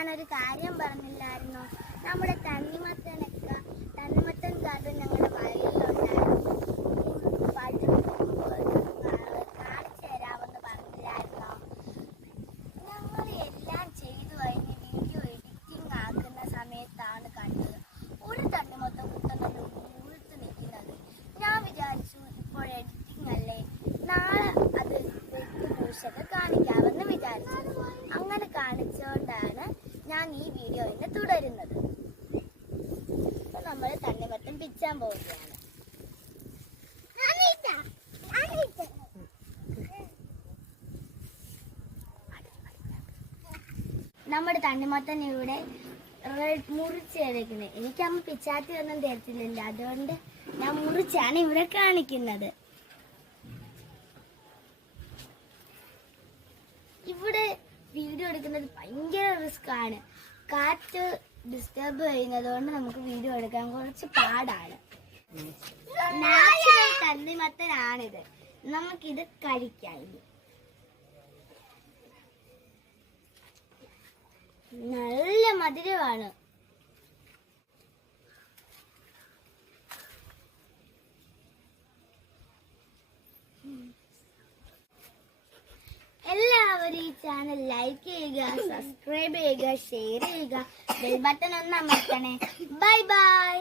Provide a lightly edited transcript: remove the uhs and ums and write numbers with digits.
ഞാനൊരു കാര്യം പറഞ്ഞില്ലായിരുന്നോ? നമ്മുടെ തണ്ണിമത്തൻ ഗാർഡൻ ഞങ്ങളുടെ വയലിലുണ്ടായിരുന്നു. കാണിച്ചു തരാമെന്ന് പറഞ്ഞില്ലായിരുന്നോ? ഞങ്ങൾ എല്ലാം ചെയ്തു കഴിഞ്ഞ് വീഡിയോ എഡിറ്റിംഗ് ആക്കുന്ന സമയത്താണ് കണ്ടത് ഒരു തണ്ണിമത്തൻ കുട്ടനൊരു മുഴുത്ത് നിൽക്കുന്നത്. ഞാൻ വിചാരിച്ചു ഇപ്പോൾ എഡിറ്റിംഗ് അല്ലേ, നാളെ അത് വെക്ക് പൂശൊക്കെ കാണിക്കാമെന്ന് വിചാരിച്ചു. അങ്ങനെ കാണിച്ചുകൊണ്ടാണ് ഞാൻ ഈ വീഡിയോ ഇന്ന് തുടരുന്നത്. ഇപ്പൊ നമ്മൾ തണ്ണിമത്തൻ പിച്ചാൻ പോവുകയാണ്. നമ്മുടെ തണ്ണിമത്തൻ ഇവിടെ മുറിച്ചെടുക്കുന്നത്. എനിക്കമ്മ പിച്ചാത്തി ഒന്നും തരത്തില്ലല്ലോ, അതുകൊണ്ട് ഞാൻ മുറിച്ചാണ് ഇവിടെ കാണിക്കുന്നത്. ഇവിടെ വീഡിയോ എടുക്കുന്നത് ഭയങ്കര റിസ്ക് ആണ്. കാറ്റ് ഡിസ്റ്റർബ് ചെയ്യുന്നത് കൊണ്ട് നമുക്ക് വീഡിയോ എടുക്കാൻ കുറച്ച് പാടാണ്. നാച്ചുറൽ തണ്ണിമത്തനാണിത്. നമുക്കിത് കഴിക്കാം. നല്ല മധുരമാണ്. എല്ലാവരും ഈ ചാനൽ ലൈക്ക് ചെയ്യുക, സബ്സ്ക്രൈബ് ചെയ്യുക, ഷെയർ ചെയ്യുക, ബെൽ ബട്ടൺ ഒന്ന് അമർത്തണേ. Bye bye.